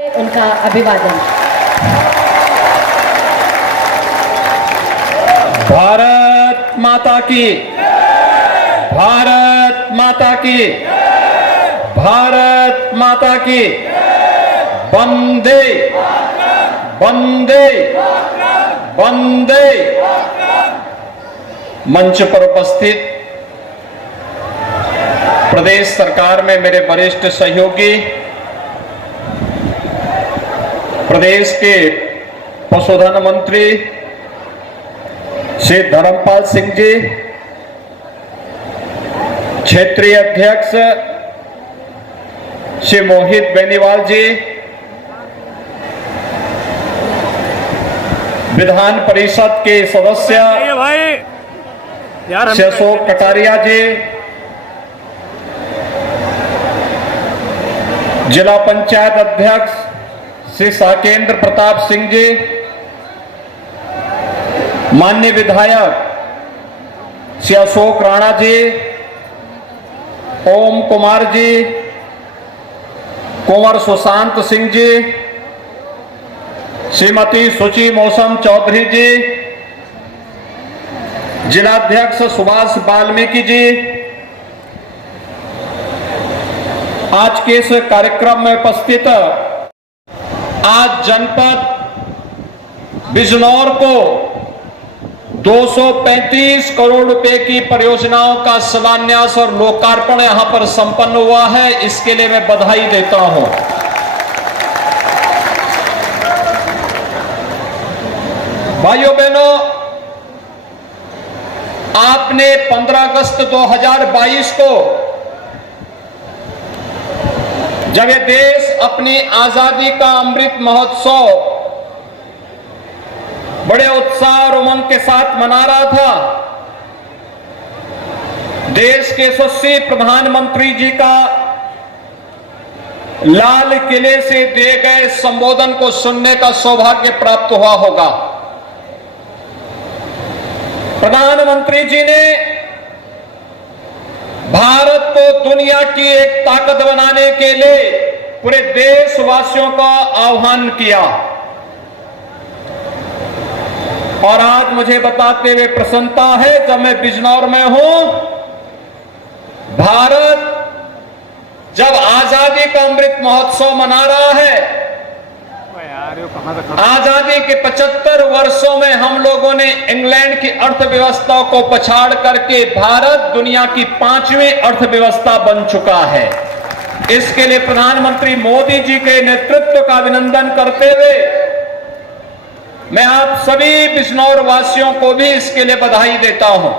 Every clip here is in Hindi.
उनका अभिवादन। भारत माता की, भारत माता की, भारत माता की, वंदे वंदे वंदे। मंच पर उपस्थित प्रदेश सरकार में मेरे वरिष्ठ सहयोगी, प्रदेश के पशुधन मंत्री श्री धर्मपाल सिंह जी, क्षेत्रीय अध्यक्ष श्री मोहित बेनीवाल जी, विधान परिषद के सदस्य श्री अशोक कटारिया जी, जिला पंचायत अध्यक्ष श्री साकेंद्र प्रताप सिंह जी, माननीय विधायक श्री अशोक राणा जी, ओम कुमार जी, कुंवर सुशांत सिंह जी, श्रीमती सुची मौसम चौधरी जी, जिलाध्यक्ष सुभाष वाल्मीकि जी, आज के इस कार्यक्रम में उपस्थित आज जनपद बिजनौर को 235 करोड़ रुपए की परियोजनाओं का शिलान्यास और लोकार्पण यहां पर संपन्न हुआ है। इसके लिए मैं बधाई देता हूं। भाइयों बहनों, आपने 15 अगस्त 2022 को जब ये देश अपनी आजादी का अमृत महोत्सव बड़े उत्साह और उमंग के साथ मना रहा था, देश के यशस्वी प्रधानमंत्री जी का लाल किले से दिए गए संबोधन को सुनने का सौभाग्य प्राप्त हुआ होगा। प्रधानमंत्री जी ने भारत को दुनिया की एक ताकत बनाने के लिए पूरे देशवासियों का आह्वान किया और आज मुझे बताते हुए प्रसन्नता है, जब मैं बिजनौर में हूं, भारत जब आजादी का अमृत महोत्सव मना रहा है, आजादी के 75 वर्षों में हम लोगों ने इंग्लैंड की अर्थव्यवस्था को पछाड़ करके भारत दुनिया की 5वीं अर्थव्यवस्था बन चुका है। इसके लिए प्रधानमंत्री मोदी जी के नेतृत्व का अभिनंदन करते हुए मैं आप सभी बिजनौर वासियों को भी इसके लिए बधाई देता हूं।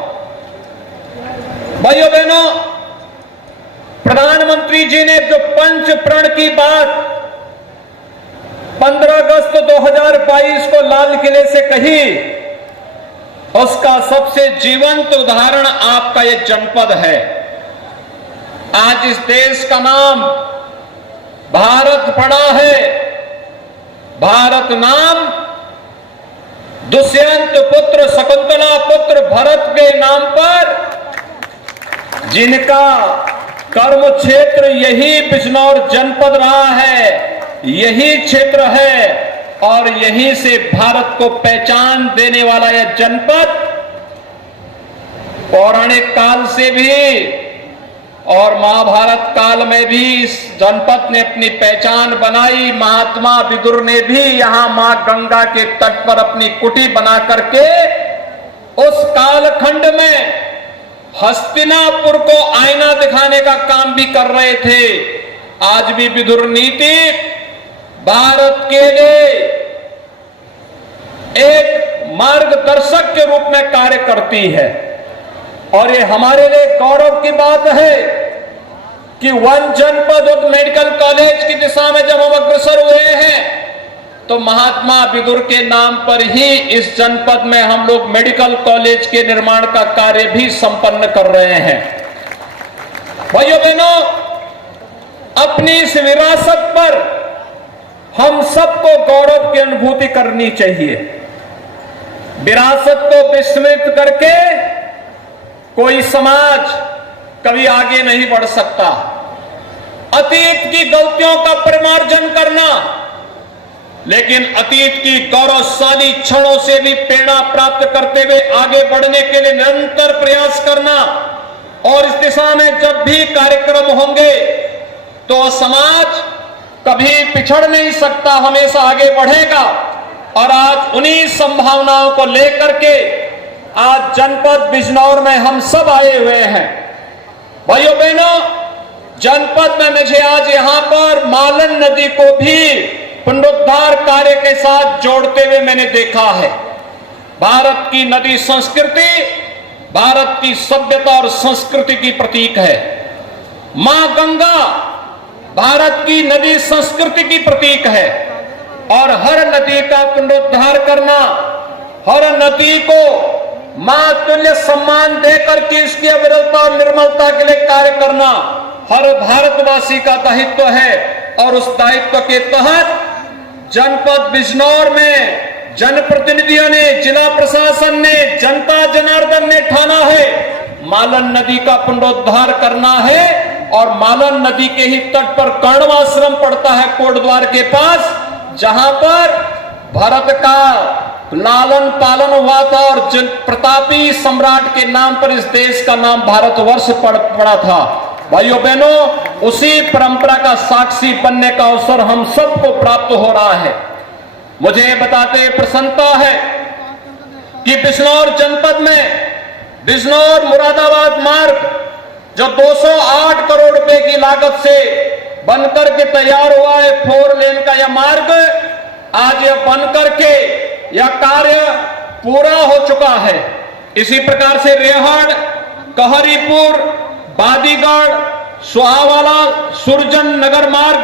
भाइयों बहनों, प्रधानमंत्री जी ने जो पंच प्रण की बात 15 अगस्त 2022 को लाल किले से कही, उसका सबसे जीवंत उदाहरण आपका ये जनपद है। आज इस देश का नाम भारत पड़ा है। भारत नाम दुष्यंत पुत्र शकुंतला पुत्र भरत के नाम पर, जिनका कर्म क्षेत्र यही बिजनौर जनपद रहा है, यही क्षेत्र है और यहीं से भारत को पहचान देने वाला यह जनपद पौराणिक काल से भी और महाभारत काल में भी इस जनपद ने अपनी पहचान बनाई। महात्मा विदुर ने भी यहां मां गंगा के तट पर अपनी कुटी बना करके उस कालखंड में हस्तिनापुर को आईना दिखाने का काम भी कर रहे थे। आज भी विदुर नीति भारत के लिए एक मार्गदर्शक के रूप में कार्य करती है और ये हमारे लिए गौरव की बात है कि वन जनपद मेडिकल कॉलेज की दिशा में जब हम अग्रसर हुए हैं तो महात्मा विदुर के नाम पर ही इस जनपद में हम लोग मेडिकल कॉलेज के निर्माण का कार्य भी संपन्न कर रहे हैं। भाइयों बहनों, अपनी इस विरासत पर हम सबको गौरव की अनुभूति करनी चाहिए। विरासत को विस्मृत करके कोई समाज कभी आगे नहीं बढ़ सकता। अतीत की गलतियों का परिमार्जन करना, लेकिन अतीत की गौरवशाली क्षणों से भी प्रेरणा प्राप्त करते हुए आगे बढ़ने के लिए निरंतर प्रयास करना और इस दिशा में जब भी कार्यक्रम होंगे तो समाज कभी पिछड़ नहीं सकता, हमेशा आगे बढ़ेगा। और आज उन्हीं संभावनाओं को लेकर के आज जनपद बिजनौर में हम सब आए हुए हैं। भाइयों बहनों, जनपद में मुझे आज यहां पर मालन नदी को भी पुनरुद्धार कार्य के साथ जोड़ते हुए मैंने देखा है। भारत की नदी संस्कृति भारत की सभ्यता और संस्कृति की प्रतीक है। मां गंगा भारत की नदी संस्कृति की प्रतीक है और हर नदी का पुनरुद्धार करना, हर नदी को मां तुल्य सम्मान देकर के इसकी अविरलता और निर्मलता के लिए कार्य करना हर भारतवासी का दायित्व है। और उस दायित्व के तहत जनपद बिजनौर में जनप्रतिनिधियों ने, जिला प्रशासन ने, जनता जनार्दन ने ठाना है मालन नदी का पुनरुद्धार करना है। और मालन नदी के ही तट पर कर्णवाश्रम पड़ता है कोटद्वार के पास, जहां पर भारत का लालन पालन हुआ था और प्रतापी सम्राट के नाम पर इस देश का नाम भारतवर्ष पड़ा था। भाइयों बहनों, उसी परंपरा का साक्षी बनने का अवसर हम सबको प्राप्त हो रहा है। मुझे बताते प्रसन्नता है कि बिजनौर जनपद में बिजनौर मुरादाबाद मार्ग जो 208 करोड़ रुपए की लागत से बनकर के तैयार हुआ है, 4 लेन का यह मार्ग आज यह बनकर के यह कार्य पूरा हो चुका है। इसी प्रकार से रेहड़, कहरीपुर, बादीगढ़, सुहावाला, सुरजन नगर मार्ग,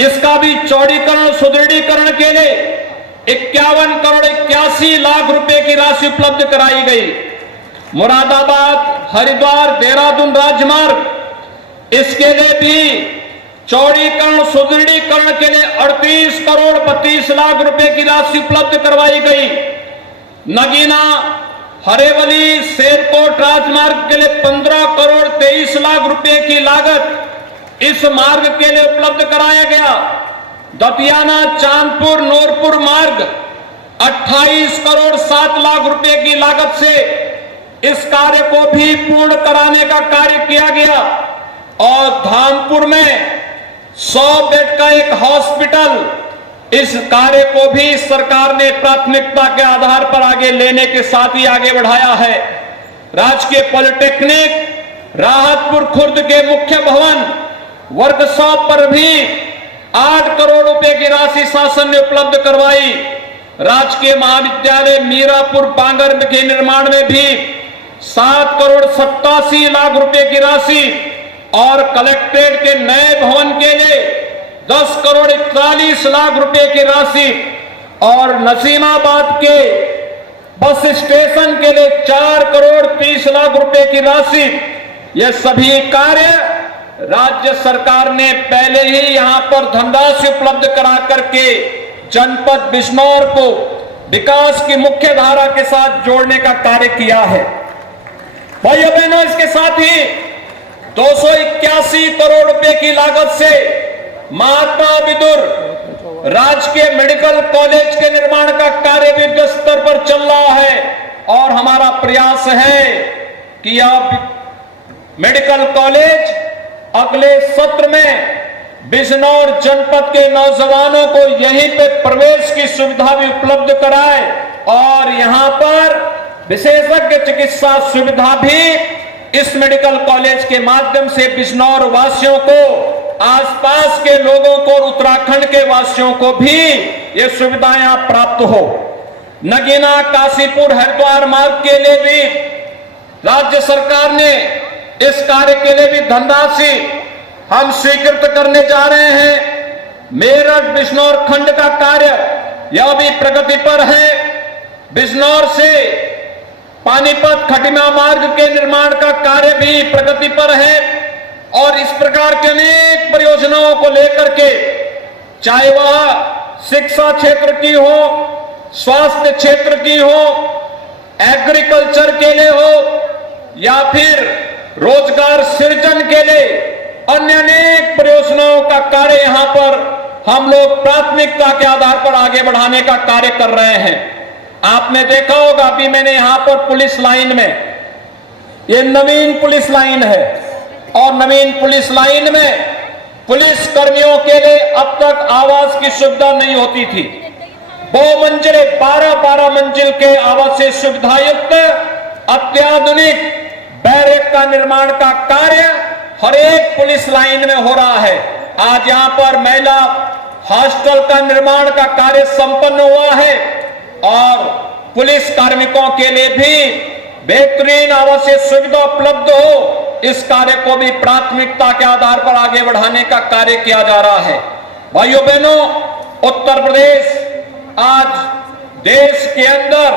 इसका भी चौड़ीकरण सुदृढ़ीकरण के लिए 51 करोड़ 81 लाख रुपए की राशि उपलब्ध कराई गई। मुरादाबाद, हरिद्वार, देहरादून राजमार्ग, इसके लिए भी चौड़ीकरण सुदृढ़ीकरण के लिए 38 करोड़ 32 लाख रुपए की राशि उपलब्ध करवाई गई। नगीना, हरेवली, शेरकोट राजमार्ग के लिए 15 करोड़ 23 लाख रुपए की लागत इस मार्ग के लिए उपलब्ध कराया गया। दतियाना, चांदपुर, नूरपुर मार्ग 28 करोड़ 7 लाख रुपए की लागत से इस कार्य को भी पूर्ण कराने का कार्य किया गया। और धामपुर में 100 बेड का एक हॉस्पिटल, इस कार्य को भी सरकार ने प्राथमिकता के आधार पर आगे लेने के साथ ही आगे बढ़ाया है। राजकीय पॉलिटेक्निक, राहतपुर खुर्द के मुख्य भवन वर्कशॉप पर भी 8 करोड़ रुपए की राशि शासन ने उपलब्ध करवाई। राजकीय महाविद्यालय मीरापुर बांगर के निर्माण में भी 7 करोड़ 87 लाख रुपए की राशि और कलेक्ट्रेट के नए भवन के लिए 10 करोड़ 41 लाख रुपए की राशि और नसीमाबाद के बस स्टेशन के लिए 4 करोड़ 30 लाख रुपए की राशि, ये सभी कार्य राज्य सरकार ने पहले ही यहां पर धनराशि उपलब्ध करा करके जनपद बिजनौर को विकास की मुख्य धारा के साथ जोड़ने का कार्य किया है। भाइयों बहनों, इसके साथ ही 281 करोड़ रुपए की लागत से महात्मा विदुर राजकीय मेडिकल कॉलेज के निर्माण का कार्य भी युद्ध स्तर पर चल रहा है और हमारा प्रयास है कि यह मेडिकल कॉलेज अगले सत्र में बिजनौर जनपद के नौजवानों को यहीं पे प्रवेश की सुविधा भी उपलब्ध कराए और यहां पर विशेषज्ञ चिकित्सा सुविधा भी इस मेडिकल कॉलेज के माध्यम से बिजनौर वासियों को, आसपास के लोगों को और उत्तराखंड के वासियों को भी ये सुविधाएं प्राप्त हो। नगीना, काशीपुर, हरिद्वार मार्ग के लिए भी राज्य सरकार ने इस कार्य के लिए भी धनराशि हम स्वीकृत करने जा रहे हैं। मेरठ बिजनौर खंड का कार्य यह भी प्रगति पर है। बिजनौर से पानीपत खटिमा मार्ग के निर्माण का कार्य भी प्रगति पर है और इस प्रकार के अनेक परियोजनाओं को लेकर के, चाहे वह शिक्षा क्षेत्र की हो, स्वास्थ्य क्षेत्र की हो, एग्रीकल्चर के लिए हो या फिर रोजगार सृजन के लिए अन्य अनेक परियोजनाओं का कार्य यहां पर हम लोग प्राथमिकता के आधार पर आगे बढ़ाने का कार्य कर रहे हैं। आपने देखा होगा, अभी मैंने यहां पर पुलिस लाइन में, ये नवीन पुलिस लाइन है, और नवीन पुलिस लाइन में पुलिस कर्मियों के लिए अब तक आवास की सुविधा नहीं होती थी। 2 मंजिले 12 मंजिल के आवासीय सुविधा युक्त अत्याधुनिक बैरक का निर्माण का कार्य हर एक पुलिस लाइन में हो रहा है। आज यहां पर महिला हॉस्टल का निर्माण का कार्य संपन्न हुआ है, और पुलिस कार्मिकों के लिए भी बेहतरीन आवासीय सुविधा उपलब्ध हो, इस कार्य को भी प्राथमिकता के आधार पर आगे बढ़ाने का कार्य किया जा रहा है। भाइयों बहनों, उत्तर प्रदेश आज देश के अंदर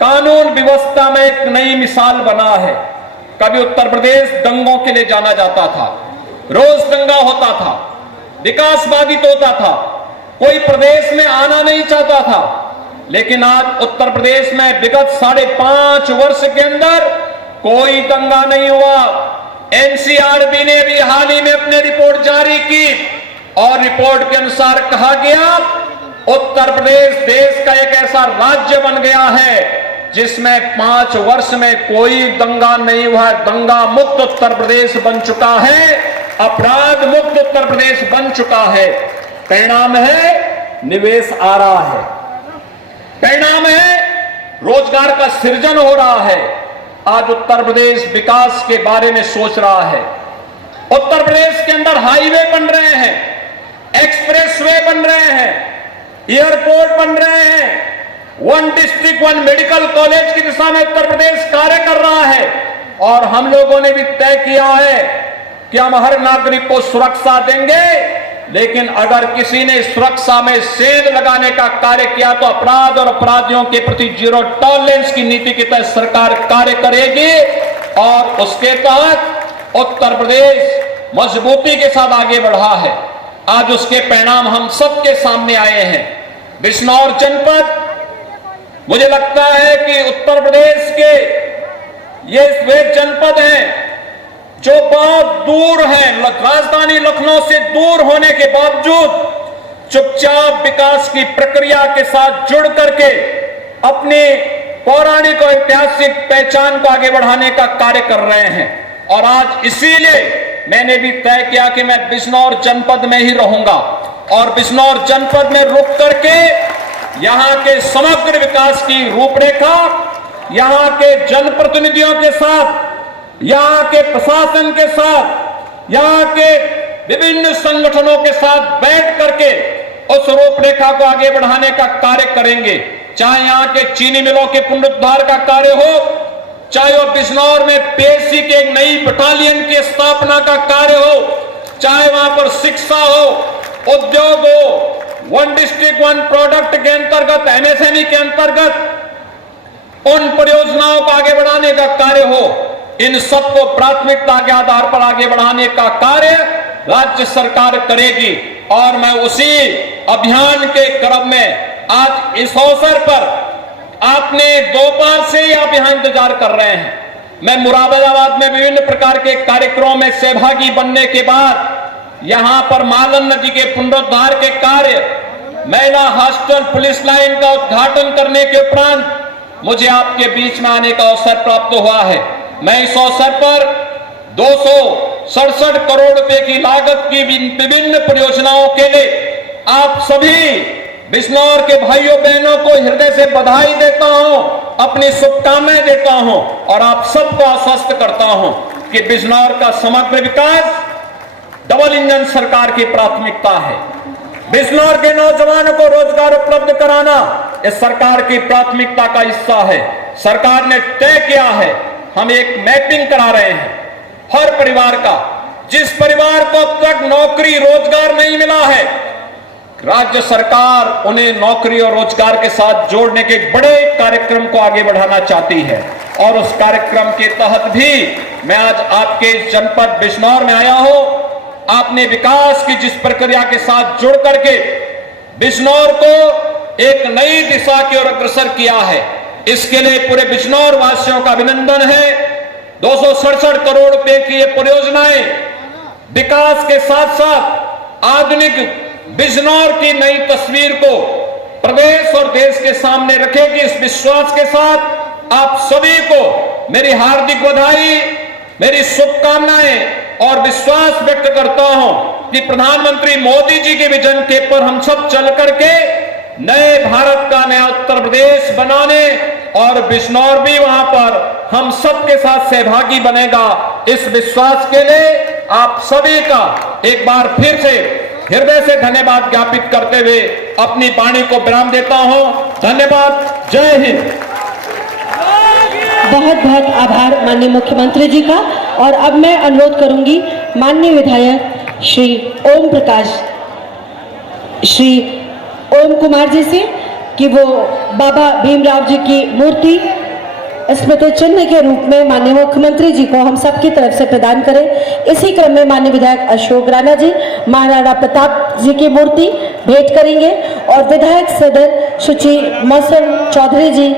कानून व्यवस्था में एक नई मिसाल बना है। कभी उत्तर प्रदेश दंगों के लिए जाना जाता था, रोज दंगा होता था, विकास बाधित होता था, कोई प्रदेश में आना नहीं चाहता था। लेकिन आज उत्तर प्रदेश में विगत 5.5 वर्ष के अंदर कोई दंगा नहीं हुआ। एनसीआरबी ने भी हाल ही में अपनी रिपोर्ट जारी की, और रिपोर्ट के अनुसार कहा गया उत्तर प्रदेश देश का एक ऐसा राज्य बन गया है जिसमें 5 वर्ष में कोई दंगा नहीं हुआ। दंगा मुक्त उत्तर प्रदेश बन चुका है, अपराध मुक्त उत्तर प्रदेश बन चुका है। परिणाम है निवेश आ रहा है, परिणाम है रोजगार का सृजन हो रहा है। आज उत्तर प्रदेश विकास के बारे में सोच रहा है। उत्तर प्रदेश के अंदर हाईवे बन रहे हैं, एक्सप्रेसवे बन रहे हैं, एयरपोर्ट बन रहे हैं, 1 डिस्ट्रिक्ट 1 मेडिकल कॉलेज की दिशा में उत्तर प्रदेश कार्य कर रहा है। और हम लोगों ने भी तय किया है कि हम हर नागरिक को सुरक्षा देंगे, लेकिन अगर किसी ने सुरक्षा में सेंध लगाने का कार्य किया तो अपराध और अपराधियों के प्रति जीरो टॉलरेंस की नीति के तहत सरकार कार्य करेगी, और उसके तहत उत्तर प्रदेश मजबूती के साथ आगे बढ़ा है। आज उसके परिणाम हम सबके सामने आए हैं। बिजनौर जनपद, मुझे लगता है कि उत्तर प्रदेश के ये वे जनपद हैं जो बहुत दूर हैं, राजधानी लखनऊ से दूर होने के बावजूद चुपचाप विकास की प्रक्रिया के साथ जुड़ करके अपनी पौराणिक और ऐतिहासिक पहचान को आगे बढ़ाने का कार्य कर रहे हैं। और आज इसीलिए मैंने भी तय किया कि मैं बिजनौर जनपद में ही रहूंगा, और बिजनौर जनपद में रुक करके यहां के समग्र विकास की रूपरेखा यहां के जनप्रतिनिधियों के साथ, यहां के प्रशासन के साथ, यहां के विभिन्न संगठनों के साथ बैठ करके उस रूपरेखा को आगे बढ़ाने का कार्य करेंगे। चाहे यहां के चीनी मिलों के पुनरुद्धार का कार्य हो, चाहे वो बिजनौर में पीएससी के एक नई बटालियन की स्थापना का कार्य हो, चाहे वहां पर शिक्षा हो, उद्योग हो, 1 डिस्ट्रिक्ट 1 प्रोडक्ट के अंतर्गत, एमएसएमई के अंतर्गत उन परियोजनाओं को आगे बढ़ाने का कार्य हो, इन सबको प्राथमिकता के आधार पर आगे बढ़ाने का कार्य राज्य सरकार करेगी। और मैं उसी अभियान के क्रम में आज इस अवसर पर आपने दोपहर से ही अभियान इंतजार कर रहे हैं। मैं मुरादाबाद में विभिन्न प्रकार के कार्यक्रमों में सहभागी बनने के बाद यहां पर मालन नदी के पुनरुद्धार के कार्य, महिला हॉस्टल, पुलिस लाइन का उद्घाटन करने के उपरांत मुझे आपके बीच में आने का अवसर प्राप्त हुआ है। मैं इस अवसर पर 267 करोड़ रुपए की लागत की विभिन्न परियोजनाओं के लिए आप सभी बिजनौर के भाइयों बहनों को हृदय से बधाई देता हूं, अपनी शुभकामनाएं देता हूं, और आप सबको आश्वस्त करता हूं कि बिजनौर का समग्र विकास डबल इंजन सरकार की प्राथमिकता है। बिजनौर के नौजवानों को रोजगार उपलब्ध कराना इस सरकार की प्राथमिकता का हिस्सा है। सरकार ने तय किया है, हम एक मैपिंग करा रहे हैं हर परिवार का, जिस परिवार को अब तक नौकरी रोजगार नहीं मिला है, राज्य सरकार उन्हें नौकरी और रोजगार के साथ जोड़ने के एक बड़े कार्यक्रम को आगे बढ़ाना चाहती है। और उस कार्यक्रम के तहत भी मैं आज आपके जनपद बिजनौर में आया हूं। आपने विकास की जिस प्रक्रिया के साथ जुड़ करके बिजनौर को एक नई दिशा की ओर अग्रसर किया है, इसके लिए पूरे बिजनौर वासियों का अभिनंदन है। 267 करोड़ रुपए की ये परियोजनाएं विकास के साथ साथ आधुनिक बिजनौर की नई तस्वीर को प्रदेश और देश के सामने रखेगी। इस विश्वास के साथ आप सभी को मेरी हार्दिक बधाई, मेरी शुभकामनाएं और विश्वास व्यक्त करता हूं कि प्रधानमंत्री मोदी जी के विजन के पर हम सब चल करके नए भारत का नया उत्तर प्रदेश बनाने और बिजनौर भी वहां पर हम सबके साथ सहभागी बनेगा। इस विश्वास के लिए आप सभी का एक बार फिर से हृदय से धन्यवाद ज्ञापित करते हुए अपनी वाणी को विराम देता हूं। धन्यवाद। जय हिंद। बहुत बहुत आभार माननीय मुख्यमंत्री जी का। और अब मैं अनुरोध करूंगी माननीय विधायक श्री ओम प्रकाश, श्री ओम कुमार जी से कि वो बाबा भीमराव जी की मूर्ति स्मृति चिन्ह के रूप में माननीय मुख्यमंत्री जी को हम सबकी तरफ से प्रदान करें। इसी क्रम में माननीय विधायक अशोक राणा जी महाराणा प्रताप जी की मूर्ति भेंट करेंगे और विधायक सदन सुची मौसम चौधरी जी